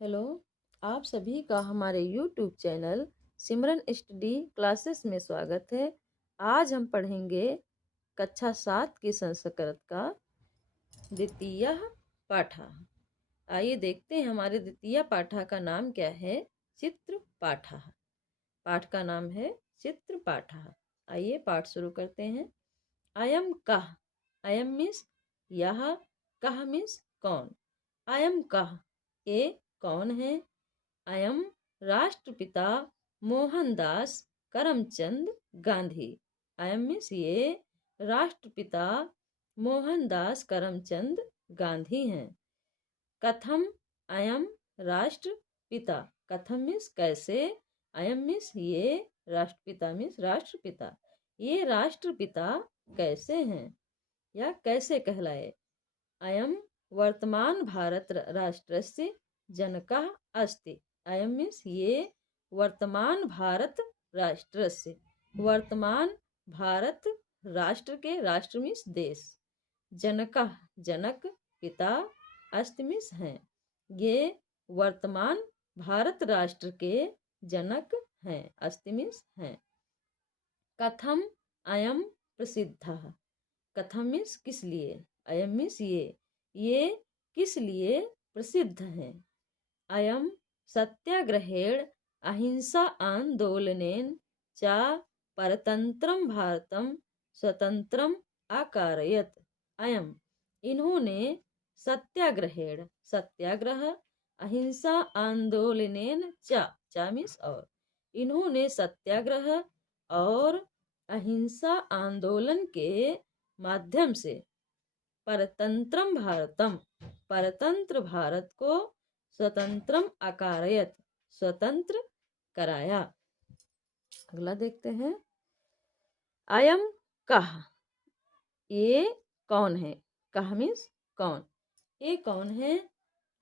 Hello. आप सभी का हमारे YouTube चैनल सिमरन स्टडी क्लासेस में स्वागत है। आज हम पढ़ेंगे कक्षा 7 की संस्कृत का द्वितीय पाठा। आइए देखते हैं हमारे द्वितीय पाठा का नाम क्या है। चित्र पाठा। पाठ का नाम है चित्र पाठा। आइए पाठ शुरू करते हैं। अयम कह। अयम मीन्स यह, कह मीन्स कौन। अयम कह, ये कौन है। अयम राष्ट्रपिता मोहनदास करमचंद गांधी। अयम मीन्स ये राष्ट्रपिता मोहनदास करमचंद गांधी हैं। कथम अयम राष्ट्रपिता। कथम मीन्स कैसे। अयम मीन्स ये, राष्ट्रपिता मीन्स राष्ट्रपिता। ये राष्ट्रपिता कैसे हैं या कैसे कहलाए। अयम वर्तमान भारत राष्ट्रस्य जनकः अस्ति। अयम मीन्स ये वर्तमान भारत राष्ट्रस्य, वर्तमान भारत राष्ट्र के, राष्ट्र मीन्स देश। जनकः जनक, पिता, अस्ति मीन्स हैं। ये वर्तमान भारत राष्ट्र के जनक हैं। अस्ति मीन्स हैं। कथम अयम प्रसिद्धः। कथम मीन्स किस लिए। अयम मीन्स ये किस लिए प्रसिद्ध हैं। अयम सत्याग्रहेण अहिंसा आंदोलनेन च परतंत्रम भारतम स्वतंत्रम अकारयत। अयम इन्होंने सत्याग्रहेण, सत्याग्रह, अहिंसा आंदोलनेन च मीन्स और, इन्होंने सत्याग्रह और अहिंसा आंदोलन के माध्यम से परतंत्रम भारतम, परतंत्र भारत को स्वतंत्रम अकारयत, स्वतंत्र कराया। अगला देखते हैं। अयम कह, ये कौन है। कह मीन्स कौन। ये कौन है।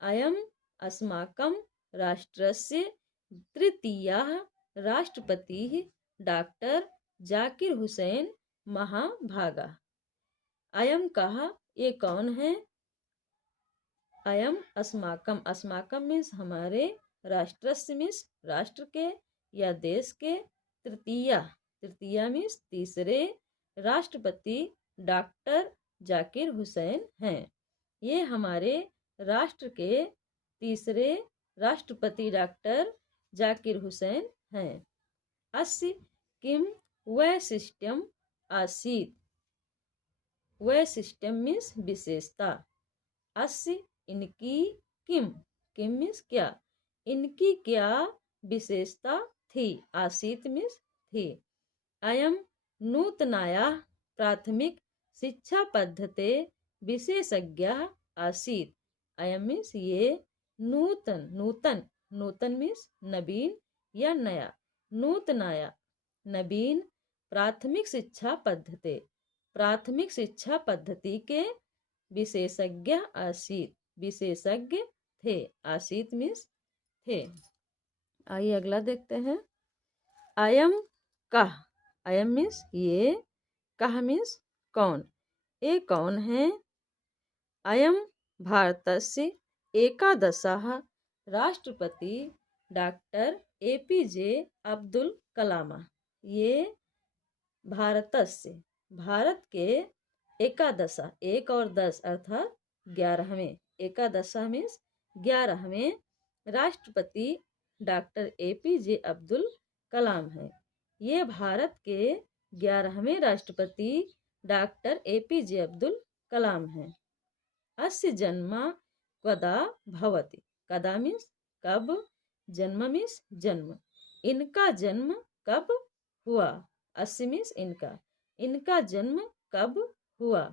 अयम अस्माकं राष्ट्रस्य तृतीयः राष्ट्रपतिः डॉक्टर जाकिर हुसैन महाभागा। अयम कह, ये कौन है। अयम अस्माकम, अस्माकम मीन्स हमारे, राष्ट्रस्य मीन्स राष्ट्र के या देश के, तृतीया, तृतीया मीन्स तीसरे, राष्ट्रपति डॉक्टर जाकिर हुसैन हैं। ये हमारे राष्ट्र के तीसरे राष्ट्रपति डॉक्टर जाकिर हुसैन हैं। अस्य किम वैशिष्ट्यम आसीत्। वैशिष्ट्यम मीन्स विशेषता। अस्य इनकी, किम, किम मीन्स क्या, इनकी क्या विशेषता थी। आसीत मीन्स थी। अयम नूतनाया प्राथमिक शिक्षा पद्धति विशेषज्ञ आसीत। अयम मीन्स ये नूतन, नूतन, नूतन मीन्स नवीन या नया, नूतनाया नवीन प्राथमिक शिक्षा पद्धति, प्राथमिक शिक्षा पद्धति के विशेषज्ञ आसीत, विशेषज्ञ थे। आसीत मीन्स थे। आइए अगला देखते हैं। अयम कह, अयम मीन्स ये, कह मीन्स कौन। ये कौन है। अयम भारतस्य एकादशः राष्ट्रपति डॉक्टर APJ अब्दुल कलाम। ये भारतस्य, भारत के, एकादशा, एक और 10 अर्थात 11वें, एकादशा मीन्स 11वें राष्ट्रपति डॉक्टर APJ अब्दुल कलाम हैं। ये भारत के 11वें राष्ट्रपति डॉक्टर APJ अब्दुल कलाम हैं। अस्य जन्म कदा भवति। कदा मीन्स कब, जन्म मीन्स जन्म, इनका जन्म कब हुआ। अस्य मीन्स इनका, इनका जन्म कब हुआ।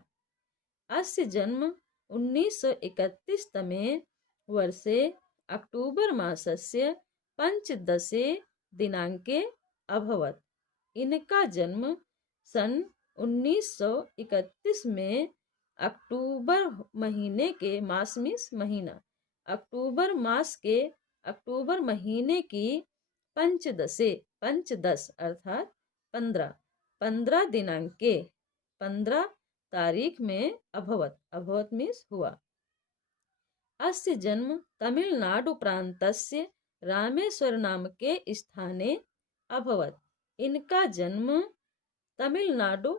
अस्य जन्म 1931 तमे वर्षे अक्टूबर मासस्य पंचदशे दिनांके अभवत। इनका जन्म सन 1931 में अक्टूबर महीने के, मास मीन्स महीना, अक्टूबर मास के, अक्टूबर महीने की पंचदशे, पंचदश अर्थात 15, 15 दिनांके, 15 तारीख में अभवत, अभवत मीन्स हुआ। अस्य जन्म तमिलनाडु प्रान्तस्य रामेश्वर नामके स्थाने अभवत। इनका जन्म तमिलनाडु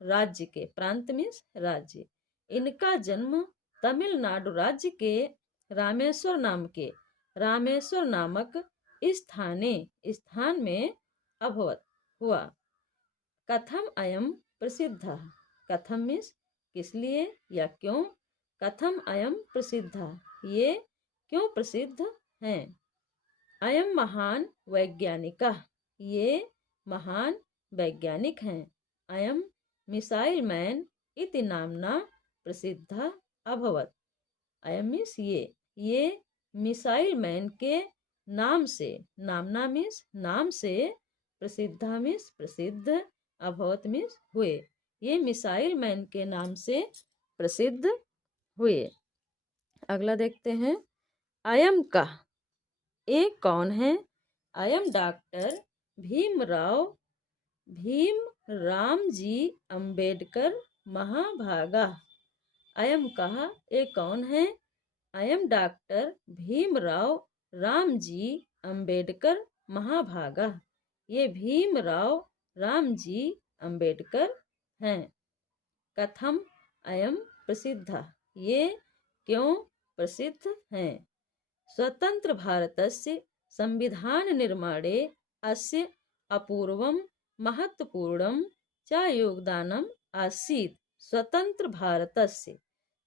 राज्य के, प्रांत मीन्स राज्य, इनका जन्म तमिलनाडु राज्य के रामेश्वर नामक स्थान में अभवत हुआ। कथम अयम प्रसिद्ध, कथम मीन्स किस लिए या क्यों, कथम अयम प्रसिद्ध, ये क्यों प्रसिद्ध हैं। अयम महान वैज्ञानिक, ये महान वैज्ञानिक हैं। अयम मिसाइल मैन इति नामना प्रसिद्ध अभवत। अयम मीन्स ये मिसाइल मैन के नाम से, नामना मीन्स नाम से, प्रसिद्ध मीन्स प्रसिद्ध, अभवत मीन्स हुए, ये मिसाइल मैन के नाम से प्रसिद्ध हुए। अगला देखते हैं। अयम का, एक कौन है। अयम डॉक्टर भीमरामजी अंबेडकर महाभागा। अयम कहा, एक कौन है। अयम डॉक्टर भीमराव रामजी अंबेडकर महाभागा, ये भीमराव रामजी अंबेडकर हैं। कथम अयम प्रसिद्ध, ये क्यों प्रसिद्ध हैं। स्वतंत्र भारतस्य संविधान निर्माणे अस्य अपूर्वं महत्वपूर्णं च योगदानम आसीत्। स्वतंत्र भारतस्य,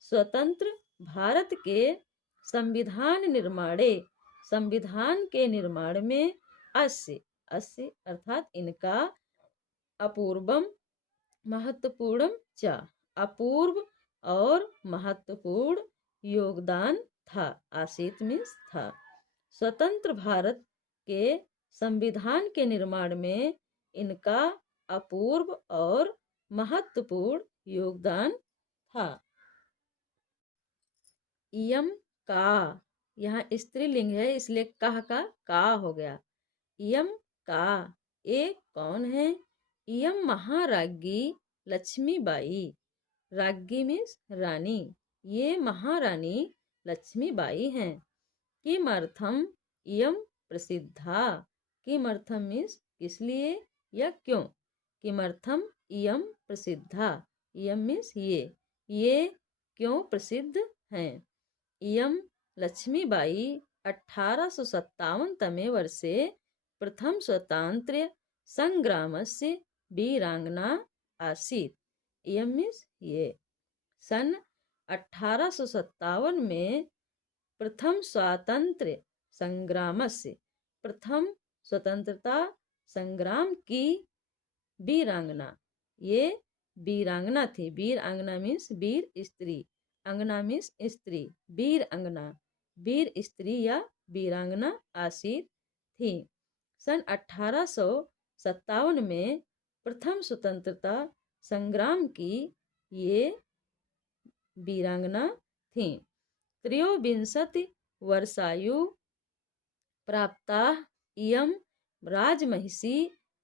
स्वतंत्र भारत के संविधान निर्माणे, संविधान के निर्माण में अस्य अर्थात इनका, अपूर्वम महत्वपूर्णम च, अपूर्व और महत्वपूर्ण योगदान था। आसीत मीन्स था। स्वतंत्र भारत के संविधान के निर्माण में इनका अपूर्व और महत्वपूर्ण योगदान था। इयम का, यहाँ स्त्रीलिंग है इसलिए कह का हो गया। इयम का, एक कौन है। इयम महाराज्ञी लक्ष्मीबाई, राज्ञी मीन्स रानी, ये महारानी लक्ष्मीबाई हैं। किमर्थम इयम प्रसिद्धा, किमर्थम मीन्स किस लिए या क्यों। किमर्थम इयम प्रसिद्धा, इयम मीन्स ये क्यों प्रसिद्ध हैं। इयम लक्ष्मीबाई 1857 तमे वर्षे प्रथम स्वतंत्र संग्रामस्य वीरांगना आसीत्। इयम मीन्स ये, सन 1857 में प्रथम स्वातंत्र्य संग्राम से, प्रथम स्वतंत्रता संग्राम की वीरांगना, ये वीरांगना थी। वीरांगना मीन्स वीर स्त्री, अंगना मीन्स स्त्री, वीर अंगना, वीर स्त्री या वीरांगना आसीत थी। सन 1857 में प्रथम स्वतंत्रता संग्राम की ये वीरांगना थी। त्रयोविंशति वर्षायु प्राप्ता इयं राजमहिषी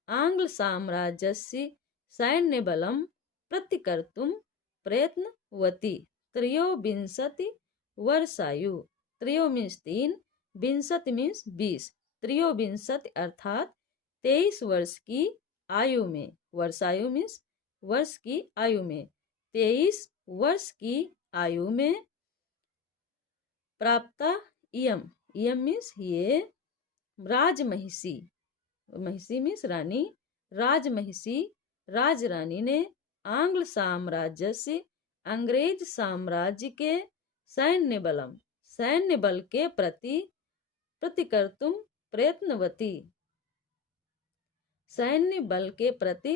आंग्ल साम्राज्यस्य सैन्यबलं प्रतिकर्तुं प्रयत्नवती। त्रयोविंशति वर्षायु, त्रयो मीन्स 3, विंशति मीन्स 20, त्रयोविंशति अर्थात 23 वर्ष की आयु में, वर्षायु मीन्स वर्ष की आयु में, 23 वर्ष की आयु में प्राप्त इयम, इयम मीन्स ये, राजमहिषी, महिषी मीन्स रानी, राजमहिषी राजरानी ने आंग्ल साम्राज्य से, अंग्रेज साम्राज्य के सैन्य बल के प्रति प्रतिकर्तुम प्रयत्नवती, सैन्य बल के प्रति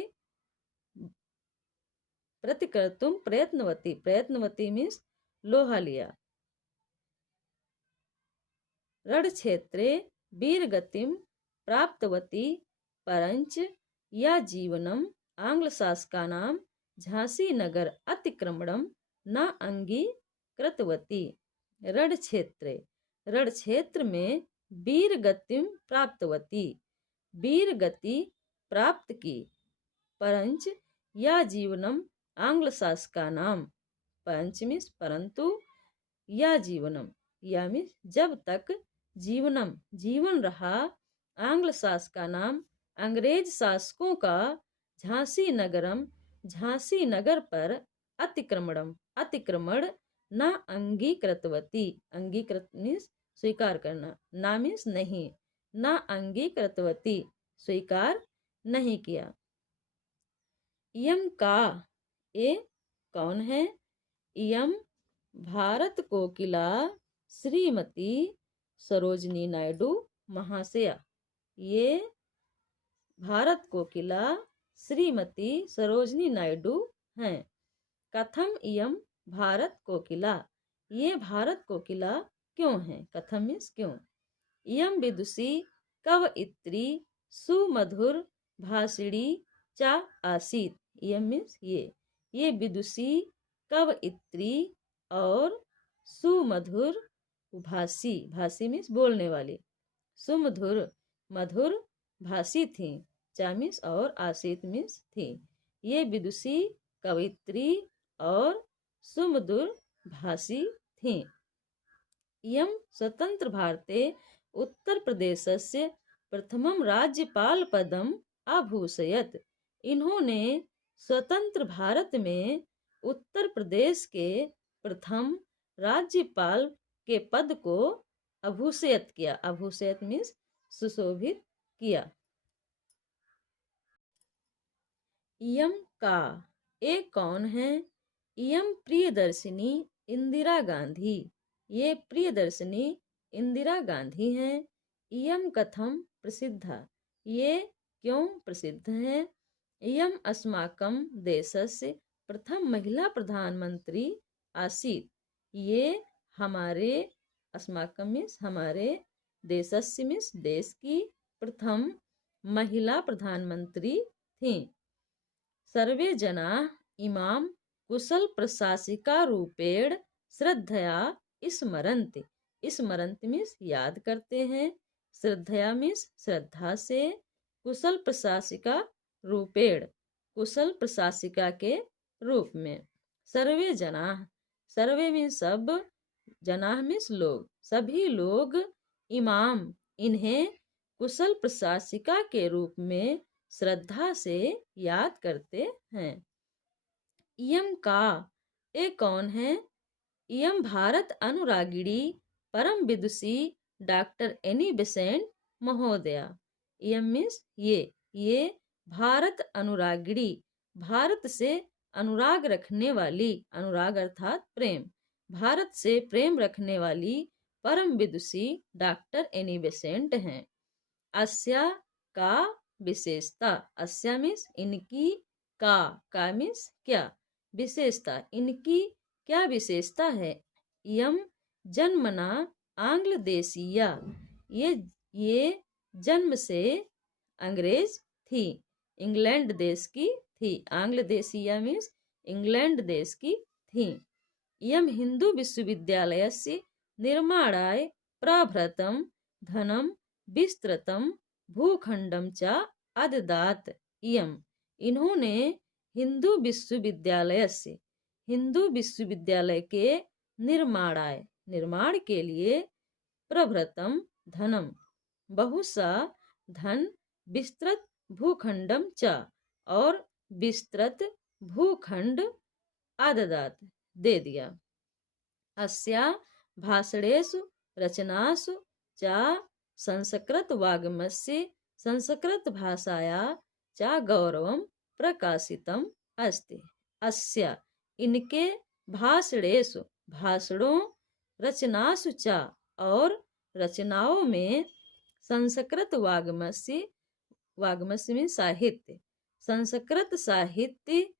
प्रतिकर्तुम प्रयत्नवती, प्रयत्नवती मीन्स लोहा लिया। रण क्षेत्रे वीरगतिम प्राप्तवती परंच या जीवनम आंग्ल शासकानां झांसी नगर अतिक्रमणम न अंगीकृतवती। रण क्षेत्र में वीर गतिम प्राप्तवती, वीर गति प्राप्त की, परंच या जीवनम आंग्ल शासकानां, परंच मीन्स परंतु, या जीवनम यानी जब तक जीवनम जीवन रहा आंग्ल शासकानाम अंग्रेज शासकों का झांसी नगरम झांसी नगर पर अतिक्रमण न अंगीकृतवती। अंगीकृत मीन्स स्वीकार करना, ना मीन्स नहीं, न अंगीकृतवती स्वीकार नहीं किया। इयम का ये कौन है? इयम भारत कोकिला श्रीमती सरोजनी नायडू महाशया। ये भारत कोकिला श्रीमती सरोजनी नायडू हैं। कथम इयम भारत कोकिला, ये भारत कोकिला क्यों है? कथम मीन्स क्यों। इयम विदुषी कवयित्री सुमधुर भाषिणी चा आसीत। इयम मीन्स ये विदुषी कवयित्री और सुमधुर भाषी, भाषी मीन्स बोलने वाली, सुमधुर मधुर भाषी थी। चा मीन्स और, आसीत मीन्स थी। ये विदुषी कवयित्री और सुमधुर भाषी थी। इयं स्वतंत्र भारते उत्तर प्रदेशस्य प्रथमं राज्यपाल पदम आभूषयत। इन्होंने स्वतंत्र भारत में उत्तर प्रदेश के प्रथम राज्यपाल के पद को आभूषित किया। आभूषित मीन्स सुशोभित किया। इयम का ये कौन है? इयम प्रियदर्शिनी इंदिरा गांधी। ये प्रियदर्शिनी इंदिरा गांधी हैं। इयम कथम प्रसिद्धा, ये क्यों प्रसिद्ध हैं? इयम अस्माकं देशस्य प्रथम महिला प्रधानमंत्री आसीत। ये हमारे, अस्माकं मीन्स हमारे, देशस्य मीन्स देश की, प्रथम महिला प्रधानमंत्री थीं। सर्वे जनाः इमां कुशल प्रशासिका रूपेण श्रद्धया स्मरन्ति। स्मरन्ति मीन्स याद करते हैं, श्रद्धया मीन्स श्रद्धा से, कुशल प्रशासिका रूपेण कुशल प्रशासिका के रूप में। सर्वे जनाः, सर्वे मीन्स सब, जनाः मीन्स लोग, सभी लोग, इमाम इन्हें, कुशल प्रशासिका के रूप में श्रद्धा से याद करते हैं। इयम का ये कौन है? इयम भारत अनुरागिणी परम विदुषी डॉक्टर एनी बेसेंट महोदया। इयम मीन्स ये भारत अनुरागिणी, भारत से अनुराग रखने वाली, अनुराग अर्थात प्रेम, भारत से प्रेम रखने वाली परम विदुषी डॉक्टर एनी बेसेंट हैं। अस्या का विशेषता, अस्या मीन्स इनकी, का मीन्स क्या, विशेषता, इनकी क्या विशेषता है? यम जन्मना आंग्ल देशीया, ये जन्म से अंग्रेज थी, इंग्लैंड देश की थी। आंग्ल देशीया मीन्स इंग्लैंड देश की थी। यम हिंदू विश्वविद्यालयस्य निर्माणाय प्रभृतं धनं विस्तृतं भूखंडम च अददात। इयम इन्होंने हिंदू विश्वविद्यालय से, हिंदू विश्वविद्यालय के निर्माणाय, निर्माण के लिए, प्रभृतम धनम बहुत सा धन, विस्तृत भूखंडम च और विस्तृत भूखंड, आददात दे दिया। अस्या भाषणेषु रचनासु च संस्कृत वाग्मस्य, संस्कृत भाषाया च गौरवं प्रकाशितम् अस्ति। अस्या इनके, भाषणेषु भाषणों, रचनासु च और रचनाओं में, संस्कृत वाग्मस्य, वाग्मस्य में साहित्य, संस्कृत साहित्य,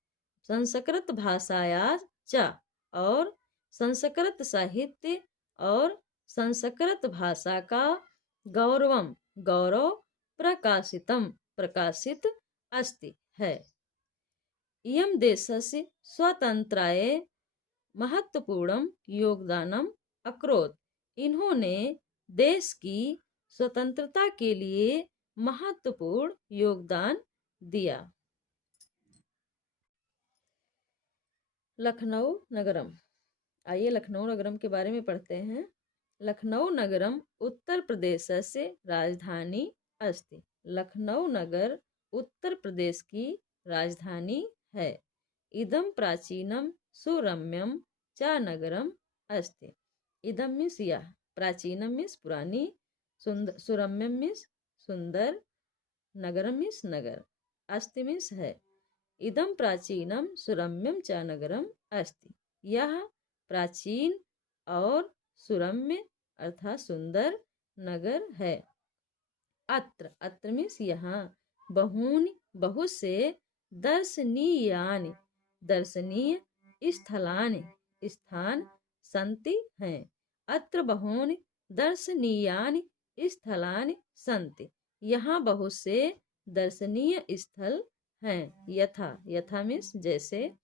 संस्कृत भाषाया च और संस्कृत साहित्य और संस्कृत भाषा का गौरवम गौरव, प्रकाशितम प्रकाशित अस्ति है। इयम देशस्य स्वतंत्राय महत्वपूर्ण योगदानम अकरोत्। इन्होंने देश की स्वतंत्रता के लिए महत्वपूर्ण योगदान दिया। लखनऊ नगरम, आइए लखनऊ नगरम के बारे में पढ़ते हैं। लखनऊ नगरम उत्तर प्रदेशस्य राजधानी अस्ति। लखनऊ नगर उत्तर प्रदेश की राजधानी है। इदम प्राचीनम सुरम्यम च नगरम अस्ति। इदम मीन्स यह, प्राचीनम मीन्स पुरानी, सुरम्यम मीन्स सुंदर, नगरम मीन्स नगर, अस्ति मीन्स है। इदम प्राचीनम सुरम्यम च नगरम अस्ति। यह प्राचीन और सुरम्य अर्थात सुंदर नगर है। अत्र, अत्र मीन्स यहाँ, बहूनि बहुत से, दर्शनीयानि दर्शनीय स्थलानि स्थान, सन्ति हैं। अत्र बहूनि दर्शनीयानि स्थलानि सन्ति। यहाँ बहुत से दर्शनीय स्थल हैं। यथा, यथा मीन्स जैसे,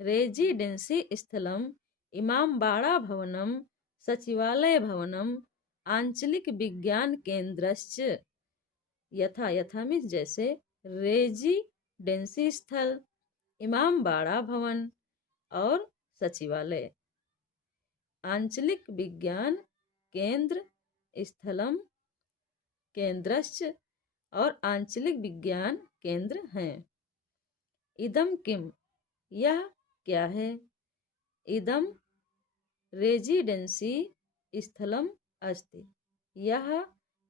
रेजिडेंसी स्थलम इमामबाड़ा भवनम सचिवालय भवनम आंचलिक विज्ञान केंद्रश्च। यथा, यथा मीन्स जैसे, रेजिडेंसी स्थल, इमामबाड़ा भवन और सचिवालय, आंचलिक विज्ञान केंद्र, स्थलम केंद्रश्च और आंचलिक विज्ञान केंद्र हैं। इदम किम, यह क्या है। इदम रेजिडेंसी स्थलम अस्ति। यह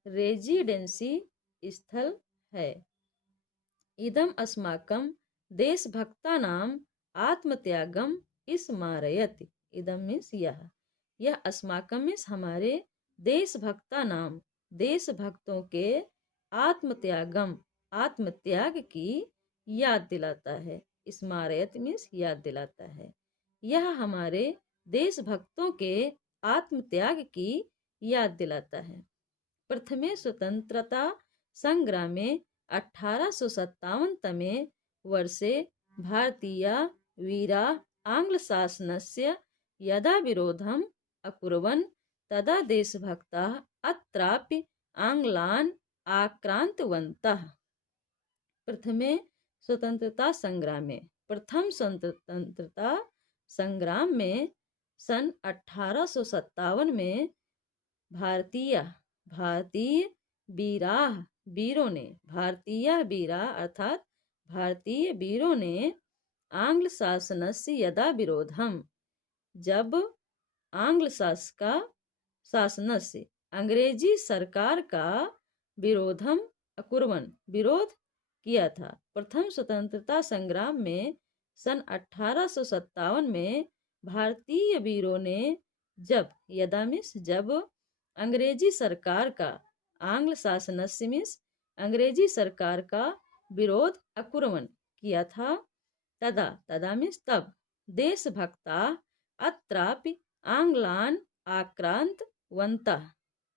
रेजिडेंसी स्थल है। इदम अस्माकं देशभक्तानां आत्मत्यागम स्मारयति। इदम मीन्स यह, यह अस्माकं मीन्स हमारे, देशभक्तानां देशभक्तों के, आत्मत्यागम आत्मत्याग की याद दिलाता है। स्मारयत मीन्स याद दिलाता है। यह हमारे देशभक्तों के आत्मत्याग की याद दिलाता है। प्रथमे स्वतंत्रता संग्रामे 1857 तमे वर्षे भारतीय वीरा आंग्ल शासनस्य यदा विरोधम अकुर्वन् तदा देशभक्ताः अत्रापि आंग्लान् आक्रान्तवन्तः। प्रथमे स्वतंत्रता संग्राम में, प्रथम स्वतंत्रता संग्राम में सन 1857 में भारतीय भारतीय वीरों ने, भारतीय वीरा अर्थात भारतीय वीरों ने, आंग्ल शासनस्य यदा विरोधम, जब आंग्ल शासनस्य अंग्रेजी सरकार का, विरोधम अकुर्वन् विरोध किया था। प्रथम स्वतंत्रता संग्राम में सन 1857 में भारतीय वीरों ने जब, यदा मीन्स जब, अंग्रेजी सरकार का, आंग्ल शासनस्य मीन्स अंग्रेजी सरकार का विरोध अकुर्वन् किया था। तदा, तदा मीन्स तब, देशभक्ता अत्रापि आंग्लान आक्रांतवन्तः,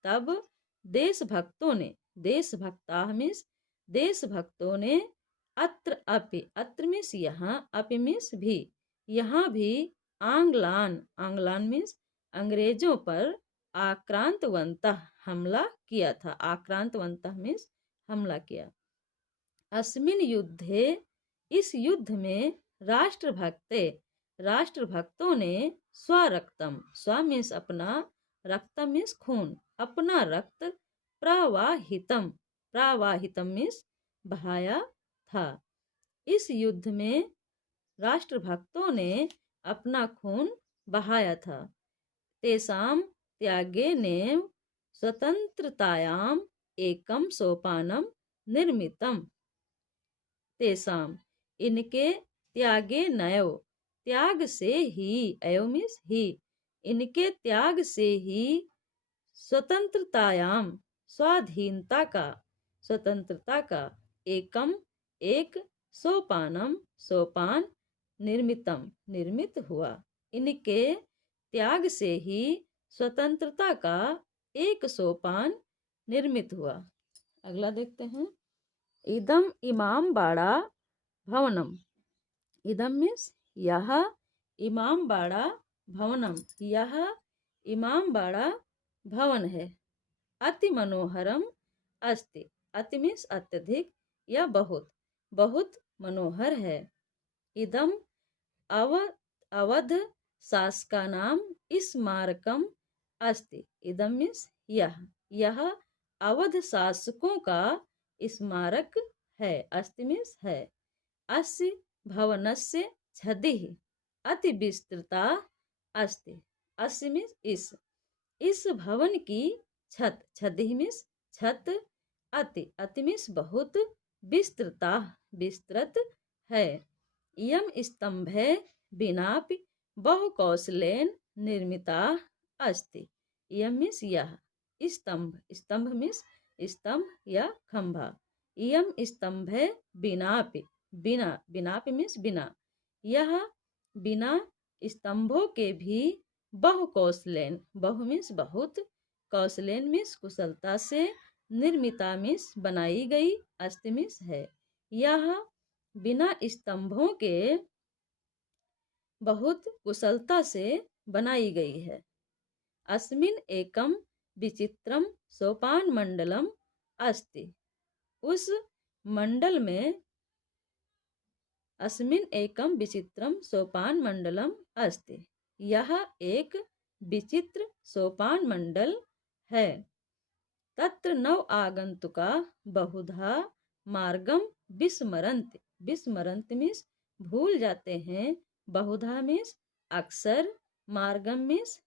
तब देशभक्तों ने, देशभक्ता मीन्स देशभक्तों ने, अत्र अपि, अत्र मीन्स यहाँ, अपि मीन्स भी, यहाँ भी, आंग्लान, आंग्लान मीन्स अंग्रेजों पर, आक्रांतवन्तः हमला किया था। आक्रांतवन्तः मीन्स हमला किया। अस्मिन् युद्धे, इस युद्ध में, राष्ट्रभक्ते राष्ट्रभक्तों ने, स्वरक्तम, स्व मीन्स अपना, रक्तम मीन्स खून, अपना रक्त, प्रवाहितम, प्रवाहितम मीन्स बहाया था। इस युद्ध में राष्ट्रभक्तों ने अपना खून बहाया था। तेषां त्यागेनैव स्वतंत्रतायाम् एकम सोपानम निर्मितम। तेषां, इनके, त्यागे नैव, त्याग से ही, एव मीन्स ही, इनके त्याग से ही, स्वतंत्रतायाम स्वाधीनता का, स्वतंत्रता का, एकम एक, सोपानम सोपान, निर्मितम निर्मित हुआ। इनके त्याग से ही स्वतंत्रता का एक सोपान निर्मित हुआ। अगला देखते हैं। इदम इमामबाड़ा भवनम। इदम मीन्स यह, इमामबाड़ा भवनम, यह इमामबाड़ा भवन है। अति मनोहरम अस्ति। अति मीन्स अत्यधिक या बहुत, बहुत मनोहर है। इदम अवध शासकानां स्मारकम अस्ति। इदम मीन्स यह अवध शासकों का स्मारक है। अस्ति मीन्स है। अस्य भवनस्य छदिः अति विस्तृता अस्ति। अस्य मीन्स इस भवन की छत, छदिः मीन्स छत, अति मीन्स बहुत, विस्तृता विस्तृत है। इयं स्तंभे विनापि बहुकौशलेन निर्मिता अस्ति। इयं मीन्स यह स्तंभ, स्तंभ मीन्स स्तंभ या खंभा। इयं स्तंभे विनापि, बिना, विनापि मीन्स बिना, यह बिना स्तंभों के भी बहुकौशलेन, बहु मीन्स बहुत, कौशलेन मीन्स कुशलता से, निर्मिता मीन्स बनाई गई, अस्ति मीन्स है। यह बिना स्तंभों के बहुत कुशलता से बनाई गई है। अस्मिन् एकम विचित्रम सोपान मंडलम अस्ति। उस मंडल में, अस्मिन् एकम विचित्रम सोपान मंडलम अस्ति, यह एक विचित्र सोपान मंडल है। तत्र नव आगंतुका बहुधा मार्गम विस्मरन्ति। विस्मरन्ति मीन्स भूल जाते हैं, बहुधा मीन्स अक्सर, मार्गम मीन्स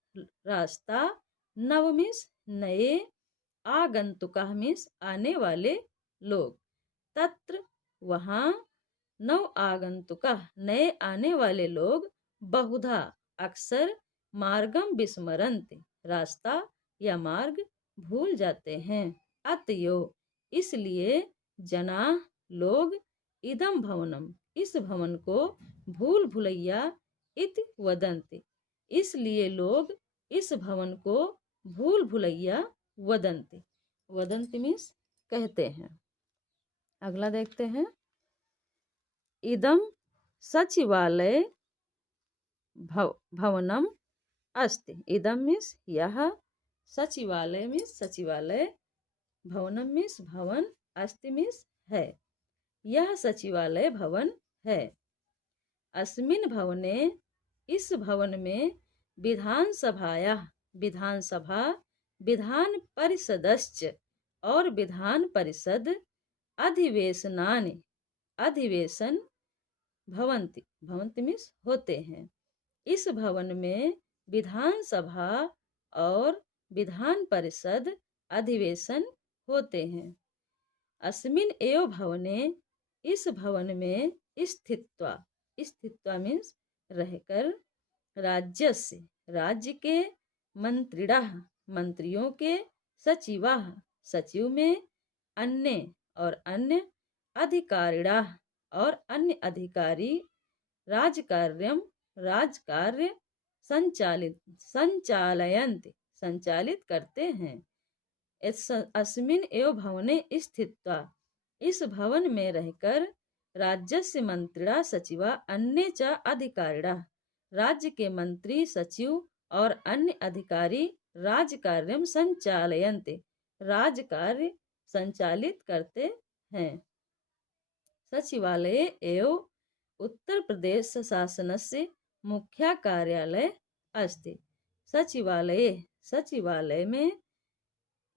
रास्ता, नव मीन्स नए, आगंतुका मीन्स आने वाले लोग। तत्र वहाँ, नव आगंतुका नए आने वाले लोग, बहुधा अक्सर, मार्गम विस्मरन्ति रास्ता या मार्ग भूल जाते हैं। अतयो इसलिए, जना लोग, इदम भवनम इस भवन को, भूल भुलैया इति वदन्ति इसलिए लोग इस भवन को भूल भुलैया वदन्ति। वदन्ति मीन्स कहते हैं। अगला देखते हैं। इदम सचिवालय भवनम अस्ति। इदम मीन्स यह, सचिवालय मीन्स सचिवालय, भवनम मीन्स भवन, अस्ति मीन्स है, यह सचिवालय भवन है। अस्मिन् भवने इस भवन में, विधानसभाया विधानसभा, विधान परिषदश्च और विधान परिषद, अधिवेशनानि अधिवेशन, भवन्ति भवन्ति मीन्स होते हैं। इस भवन में विधानसभा और विधान परिषद अधिवेशन होते हैं। अस्मिन् एव भवने इस भवन में, स्थित्वा स्थित्वा मीन्स रहकर, राज्यस्य राज्य के, मंत्रिणः मंत्रियों के, सचिवाः सचिव में, अन्य और अन्य, अधिकारिणः और अन्य अधिकारी, राजकार्यम राजकार्य, संचालयन्ति संचालित करते हैं। अस्मिन् एव भवने स्थित्वा इस भवन में रहकर, राज्यस्य मंत्रिणा सचिवा अन्ये च अधिकारिणः राज्य के मंत्री, सचिव और अन्य अधिकारी, राजकार्यम संचालयन्ते राजकार्य संचालित करते हैं। सचिवालय एवं उत्तर प्रदेश शासनस्य मुख्य कार्यालय अस्ति। सचिवालय सचिवालय में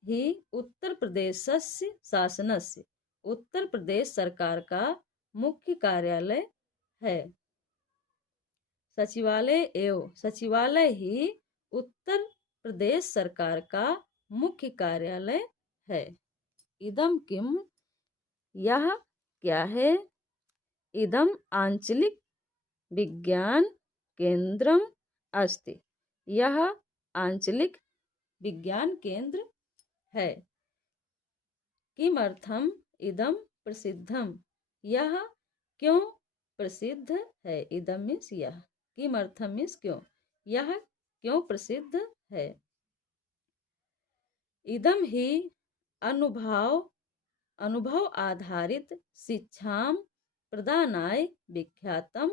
ही उत्तर प्रदेश शासनस्य उत्तर प्रदेश सरकार का मुख्य कार्यालय है। सचिवालय एवं सचिवालय ही उत्तर प्रदेश सरकार का मुख्य कार्यालय है। इदम किम यह क्या है। इदम आंचलिक विज्ञान केंद्रम अस्ति। यह आंचलिक विज्ञान केंद्र है। किमर्थम इदम प्रसिद्धम यह क्यों प्रसिद्ध है। इदम मीन्स यह, किमर्थम मीन्स क्यों, यह क्यों प्रसिद्ध है। इदम ही अनुभव आधारित शिक्षाम प्रदानाय विख्यातम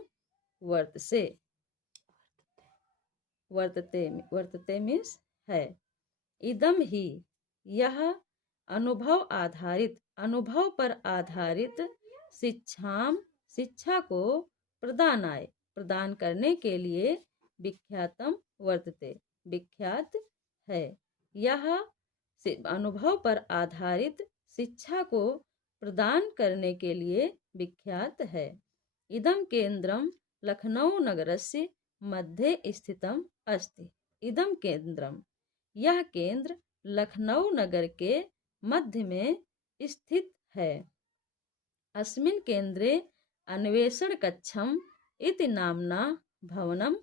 वर्तते मीन्स है। इदम ही यह अनुभव पर आधारित शिक्षाम शिक्षा को प्रदान करने के लिए विख्यातम वर्तते विख्यात है। यह अनुभव पर आधारित शिक्षा को प्रदान करने के लिए विख्यात है। इदं केंद्रम लखनऊ नगरस्य मध्ये स्थितम् अस्ति। इदं केंद्रम, यह केंद्र लखनऊ नगर के मध्य में स्थित है। अस्मिन् केंद्रे अन्वेषण कक्षम इति नाम्ना भवनम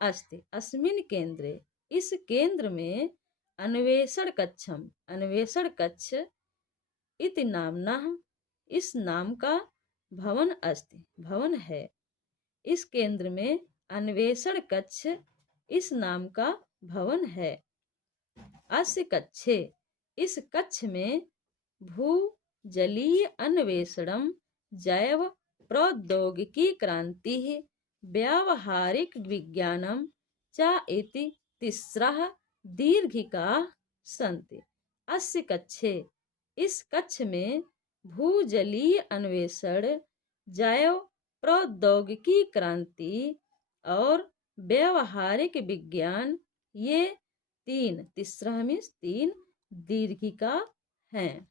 अस्ति। अस्मिन् केंद्रे, इस केंद्र में अन्वेषण कक्षम, अन्वेषण कक्ष इति नामना, इस नाम का भवन अस्ति, भवन है। इस केंद्र में अन्वेषण कक्ष इस नाम का भवन है। अस्य कक्षे, इस कक्ष में भू जलीय अन्वेषणम जैव प्रौद्योगिकी क्रांति व्यावहारिक विज्ञानम च इति तिस्रः दीर्घिकाः सन्ति। अस्य कक्षे, इस कक्ष में भूजलीय अन्वेषण, जैव प्रौद्योगिकी क्रांति और व्यावहारिक विज्ञान, ये तीन, तीसरा मीन्स तीन दीर्घिका हैं।